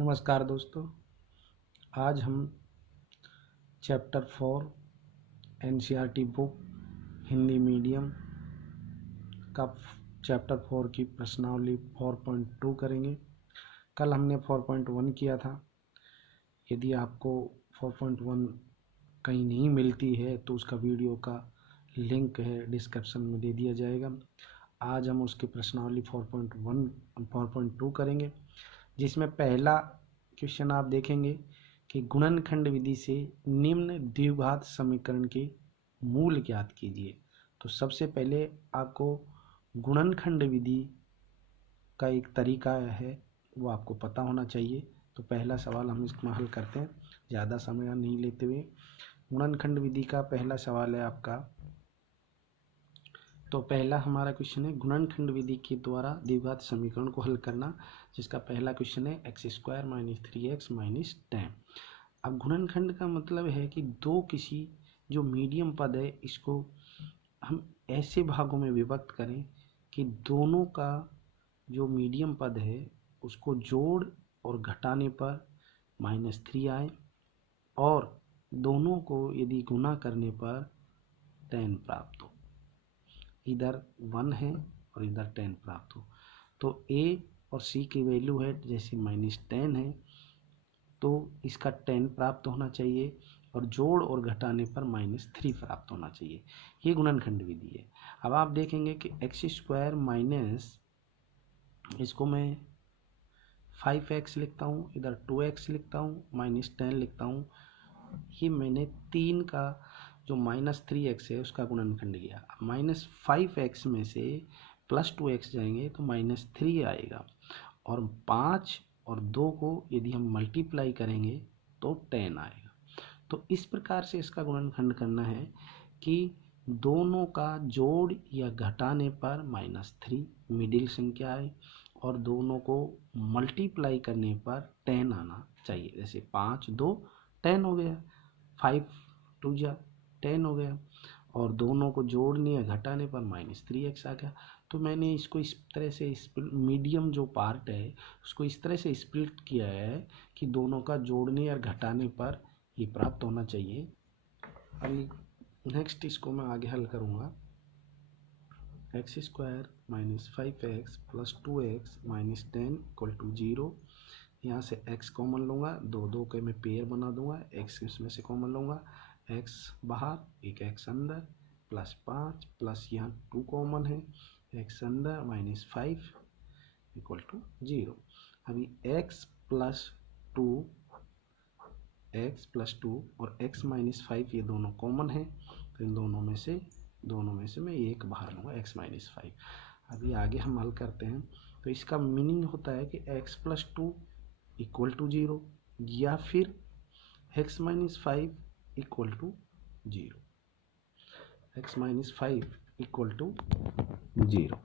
नमस्कार दोस्तों, आज हम chapter 4 NCERT book Hindi medium का चैप्टर 4 की प्रश्नावली 4.2 करेंगे। कल हमने 4.1 किया था। यदि आपको 4.1 कहीं नहीं मिलती है तो उसका वीडियो का लिंक है डिस्क्रिप्शन में दे दिया जाएगा। आज हम उसकी प्रश्नावली 4.2 करेंगे, जिसमें पहला क्वेश्चन आप देखेंगे कि गुणनखंड विधि से निम्न द्विघात समीकरण के मूल ज्ञात कीजिए। तो सबसे पहले आपको गुणनखंड विधि का एक तरीका है, वो आपको पता होना चाहिए। तो पहला सवाल हम इसमें हल करते हैं, ज़्यादा समय नहीं लेते हुए। गुणनखंड विधि का पहला सवाल है आपका। तो पहला हमारा क्वेश्चन है गुणनखंड विधि के द्वारा द्विघात समीकरण को हल करना, जिसका पहला क्वेश्चन है x² - 3x - 10। अब गुणनखंड का मतलब है कि दो किसी जो मीडियम पद है इसको हम ऐसे भागों में विभक्त करें कि दोनों का जो मीडियम पद है उसको जोड़ और घटाने पर -3 आए, और दोनों को यदि गुना करने पर 10 प्राप्त हो। इधर 1 है और इधर 10 प्राप्त हो। तो a और c की वैल्यू है, जैसे -10 है तो इसका 10 प्राप्त होना चाहिए, और जोड़ और घटाने पर -3 प्राप्त होना चाहिए। ये गुणनखंड विधि है। अब आप देखेंगे कि x² माइनस, इसको मैं 5x लिखता हूँ, इधर 2x लिखता हूँ, -10 लिखता हूँ। ये मैंने 3 का जो -3x है उसका गुणनखंड किया। -5x में से +2x जाएंगे तो -3 आएगा, और 5 और 2 को यदि हम मल्टीप्लाई करेंगे तो 10 आएगा। तो इस प्रकार से इसका गुणनखंड करना है कि दोनों का जोड़ या घटाने पर -3 मिडिल संख्या है, और दोनों को मल्टीप्लाई करने पर 10 आना चाहिए। जैसे 5 2 10 हो गया, 5 2 10 हो गया, और दोनों को जोड़ने या घटाने पर -3x आ गया। तो मैंने इसको इस तरह से मीडियम जो पार्ट है उसको इस तरह से स्प्लिट किया है कि दोनों का जोड़ने या घटाने पर ये प्राप्त होना चाहिए। अभी नेक्स्ट इसको मैं आगे हल करूँगा। x² - 5x + 2x - 10 = 0। यहाँ से x कॉमन लूँगा, दो के मैं पेयर बना दूंगा, x इसमें से कॉमन लूँगा, x बाहर, एक x अंदर, +5 प्लस यहाँ 2 कॉमन है, x अंदर -5 = 0। अभी x + 2 और x - 5 ये दोनों कॉमन है, तो इन दोनों में से मैं एक बाहर लूँगा, x - 5। अभी आगे हम हल करते हैं। तो इसका मीनिंग होता है कि x + 2 = 0, या फिर x - 5 = 0। x - 5 = 0।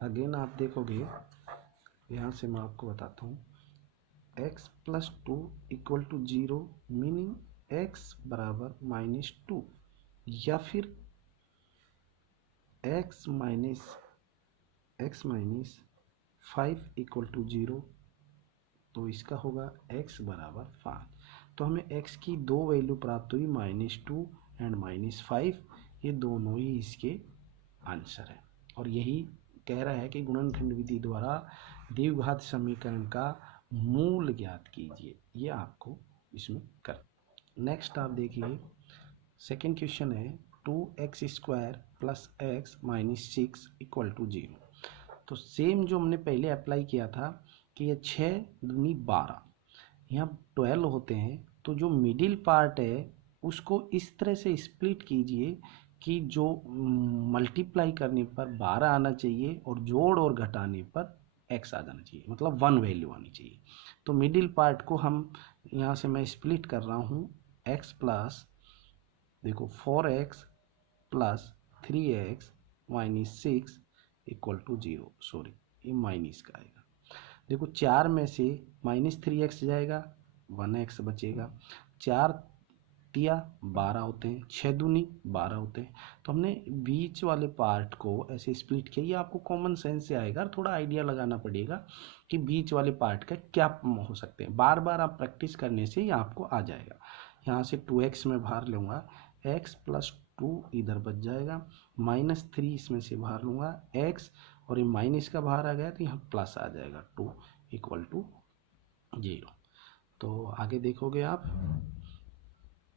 अगेन आप देखोगे, यहाँ से मैं आपको बताता हूँ, x + 2 = 0 मीनिंग x बराबर -2, या फिर x - 5 = 0, तो इसका होगा x बराबर 5। तो हमें x की दो वैल्यू प्राप्त हुई, -2 एंड -5। ये दोनों ही इसके आंसर है, और यही कह रहा है कि गुणनखंड विधि द्वारा द्विघात समीकरण का मूल ज्ञात कीजिए। ये आपको इसमें कर। नेक्स्ट आप देखिए, सेकेंड क्वेश्चन है 2x² + x - 6 = 0। तो सेम जो हमने पहले अप्लाई किया था कि ये 6 दूनी 12, यहाँ 12 होते हैं, तो जो मिडिल पार्ट है उसको इस तरह से स्प्लिट कीजिए कि जो मल्टीप्लाई करने पर 12 आना चाहिए, और जोड़ और घटाने पर x आ जाना चाहिए, मतलब 1 वैल्यू आनी चाहिए। तो मिडिल पार्ट को हम यहाँ से मैं स्प्लिट कर रहा हूँ, x प्लस, देखो 4x + 3x - 6 = 0। सॉरी, ये माइनस का आएगा। देखो 4 में से -3x जाएगा, 1x बचेगा। 4 तिया 12 होते हैं, 6 दूनी 12 होते हैं। तो हमने बीच वाले पार्ट को ऐसे स्प्लिट किया। ये आपको कॉमन सेंस से आएगा, थोड़ा आइडिया लगाना पड़ेगा कि बीच वाले पार्ट का क्या हो सकते हैं। बार बार आप प्रैक्टिस करने से ही आपको आ जाएगा। यहाँ से 2x में बाहर लूँगा, x प्लस 2 इधर बच जाएगा, -3 इसमें से बाहर लूँगा x, और ये माइनस का बाहर आ गया तो यहाँ प्लस आ जाएगा 2 इक्वल टू 0। तो आगे देखोगे आप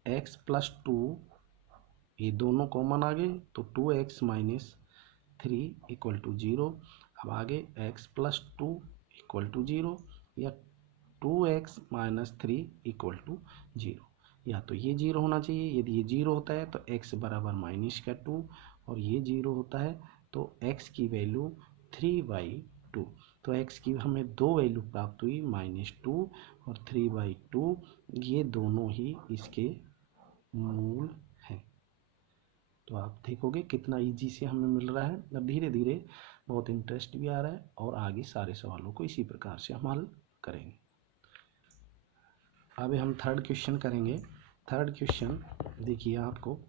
x प्लस 2, ये दोनों कॉमन आ गए तो 2x माइनस 3 इक्वल टू 0। अब आगे x प्लस 2 इक्वल टू 0 या 2x माइनस 3 इक्वल टू 0। या तो ये 0 होना चाहिए, यदि ये 0 होता है तो x बराबर माइनस का 2, और ये 0 होता है तो x की वैल्यू 3/2। तो x की हमें दो वैल्यू प्राप्त हुई, -2 और 3/2। ये दोनों ही इसके मूल हैं। तो आप देखोगे कितना इजी से हमें मिल रहा है। अब धीरे धीरे बहुत इंटरेस्ट भी आ रहा है, और आगे सारे सवालों को इसी प्रकार से हम हल करेंगे। अभी हम थर्ड क्वेश्चन करेंगे। थर्ड क्वेश्चन देखिए आपको,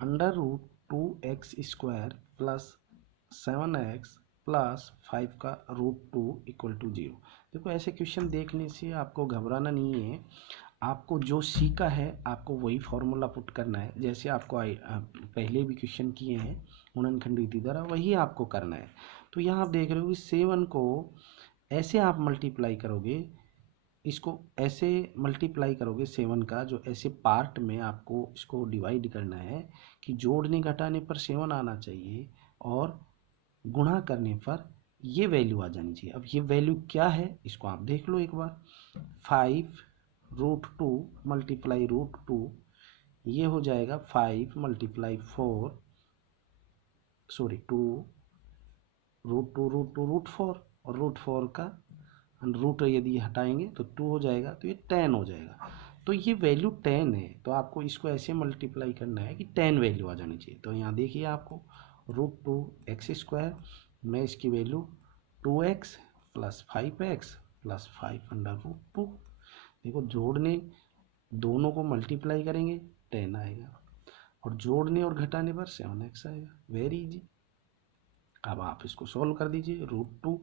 √2x² प्लस 7x प्लस 5 का √2 इक्वल टू 0। देखो ऐसे क्वेश्चन देखने से आपको घबराना नहीं है, आपको जो सीखा है आपको वही फॉर्मूला पुट करना है। जैसे आपको पहले भी क्वेश्चन किए हैं गुणनखंड विधि द्वारा, वही आपको करना है। तो यहाँ आप देख रहे हो कि 7 को ऐसे आप मल्टीप्लाई करोगे, इसको ऐसे मल्टीप्लाई करोगे 7 का, जो ऐसे पार्ट में आपको इसको डिवाइड करना है कि जोड़ने घटाने पर 7 आना चाहिए और गुणा करने पर ये वैल्यू आ जानी चाहिए। अब ये वैल्यू क्या है इसको आप देख लो एक बार। 5√2 मल्टीप्लाई √2, ये हो जाएगा 5 मल्टीप्लाई 4, सॉरी 2 √2 और √4 का रूट यदि हटाएंगे तो 2 हो जाएगा, तो ये 10 हो जाएगा। तो ये वैल्यू 10 है, तो आपको इसको ऐसे मल्टीप्लाई करना है कि 10 वैल्यू आ जानी चाहिए। तो यहाँ देखिए आपको √2x² में इसकी value 2x plus 5x plus 5√2। देखो जोड़ने दोनों को मल्टीप्लाई करेंगे 10 आएगा, और जोड़ने और घटाने पर 7x आएगा। Very easy. अब आप इसको सॉल्व कर दीजिए। √2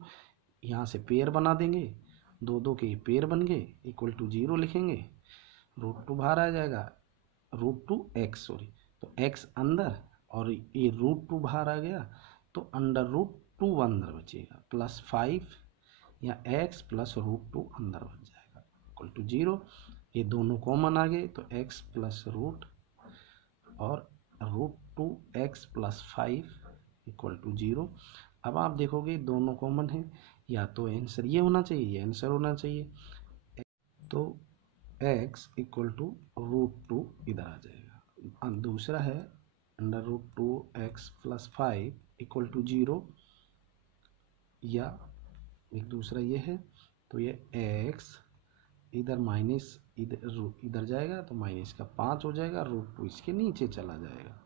यहाँ से पेयर बना देंगे, 2 के पेयर बन गए, इक्वल टू 0 लिखेंगे, √2 बाहर आ जाएगा, √2x सॉरी, तो x अंदर और ये √2 बाहर आ गया, तो √2 अंदर बचेगा, प्लस 5 या x प्लस √2 अंदर बच जाएगा, इक्वल टू 0। ये दोनों कॉमन आ गए तो x प्लस रूट और √2x प्लस 5 इक्वल टू 0। अब आप देखोगे दोनों कॉमन है, या तो आंसर ये होना चाहिए, ये आंसर होना चाहिए, तो x इक्वल टू √2 इधर आ जाएगा। दूसरा है √2x प्लस 5 इक्वल टू 0, या एक दूसरा ये है, तो ये x इधर माइनस इधर जाएगा तो माइनस का 5 हो जाएगा, √2 इसके नीचे चला जाएगा।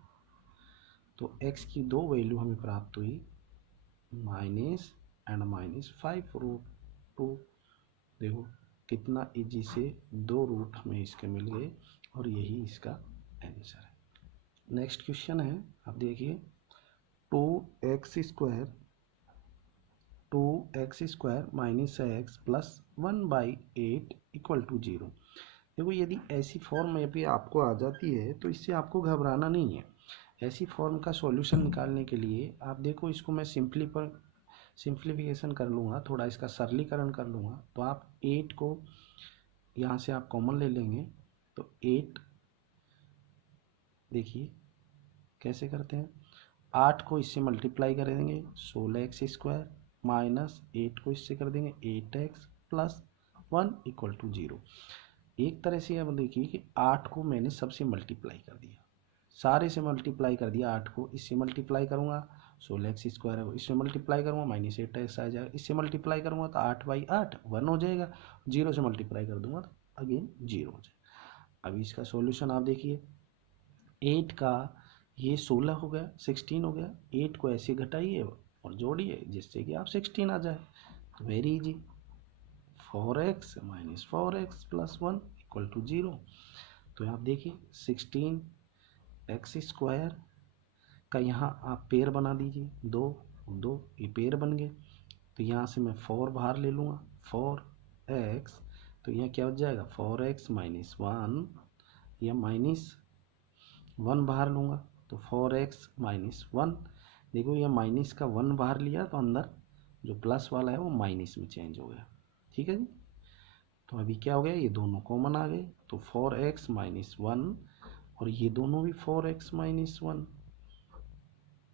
तो x की दो वैल्यू हमें प्राप्त हुई, माइनस एंड -5√2। देखो कितना इजी से दो रूट हमें इसके मिल गए, और यही इसका आंसर है। नेक्स्ट क्वेश्चन है, आप देखिए 2x² minus x plus 1/8 equal to 0। देखो यदि ऐसी फॉर्म अभी आपको आ जाती है तो इससे आपको घबराना नहीं है। ऐसी फॉर्म का सॉल्यूशन निकालने के लिए आप देखो, इसको मैं सिंप्लीफिकेशन कर लूँगा, थोड़ा इसका सरलीकरण कर लूँगा, तो आप 8 को यहाँ से आप कॉमन ले लेंगे, तो 8 देखिए कैसे करते हैं, 8 को इससे मल्टीप्लाई कर देंगे 16x² माइनस 8 को इससे कर देंगे 8x प्लस 1 इक्वल टू 0। एक तरह से अब देखिए कि 8 को मैंने सबसे मल्टीप्लाई कर दिया, सारे से मल्टीप्लाई कर दिया, 8 को इससे मल्टीप्लाई करूँगा 16x² है, इससे मल्टीप्लाई करूँगा -8x आ जाएगा, इससे मल्टीप्लाई करूँगा तो 8/8 1 हो जाएगा, 0 से मल्टीप्लाई कर दूंगा तो अगेन 0 हो जाएगा। अभी इसका सॉल्यूशन आप देखिए, 8 का ये 16 हो गया, 16 हो गया, 8 को ऐसे घटाइए और जोड़िए जिससे कि आप 16 आ जाए। तो very easy 4x minus 4x plus 1 equal to 0। तो आप देखिए 16x स्क्वायर का यहाँ आप पेयर बना दीजिए, 2 2 ये पेयर बन गए। तो यहाँ से मैं 4 बाहर ले लूँगा, 4x, तो यहाँ क्या हो जाएगा 4x माइनस 1 या माइनस 1 बाहर लूँगा तो 4x माइनस 1। देखो ये माइनस का 1 बाहर लिया तो अंदर जो प्लस वाला है वो माइनस में चेंज हो गया। ठीक है जी। तो अभी क्या हो गया, ये दोनों कॉमन आ गए तो 4x माइनस 1 और ये दोनों भी 4x minus 1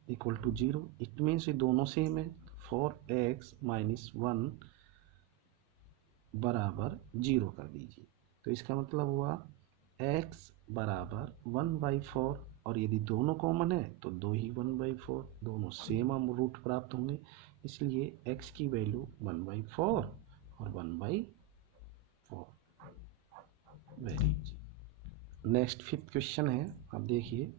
equal to 0। It means ये दोनों सेम है। 4x माइनस 1 बराबर 0 कर दीजिए। तो इसका मतलब हुआ x बराबर 1/4 और यदि दोनों कॉमन है तो 2 ही 1/4, दोनों सेम हम रूट प्राप्त होंगे, इसलिए x की वैल्यू 1/4 और 1/4। Very easy. Next 5th question है, अब देखिए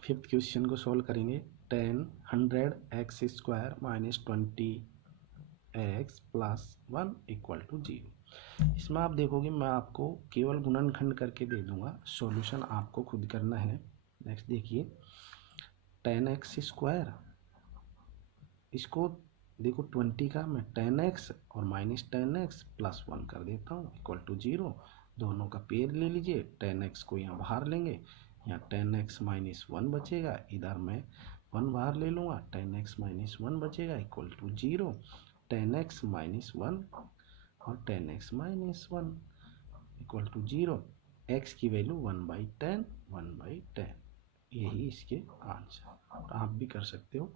5th क्वेश्चन को सॉल्व करेंगे। 10 100x square minus 20x plus 1 equal to 0। इसमें आप देखोगे मैं आपको केवल गुणनखंड करके दे दूंगा, सॉल्यूशन आपको खुद करना है। नेक्स्ट देखिए 10x स्क्वायर, इसको देखो 20 का मैं 10x और माइनस 10x प्लस 1 कर देता हूँ इक्वल टू 0। दोनों का पेयर ले लीजिए, 10x को यहाँ बाहर लेंगे, यहाँ 10x माइनस 1 बचेगा, इधर मैं 1 बाहर ले लूँगा, 10x माइनस 1 बचेगा इक्वल टू 0। 10x माइनस 1 और 10x minus 1 equal to 0। x की वैल्यू 1/10 1/10, यही इसके आंसर। आप भी कर सकते हो।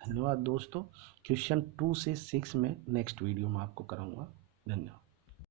धन्यवाद दोस्तों। क्वेश्चन 2 से 6 में नेक्स्ट वीडियो में आपको कराऊंगा। धन्यवाद।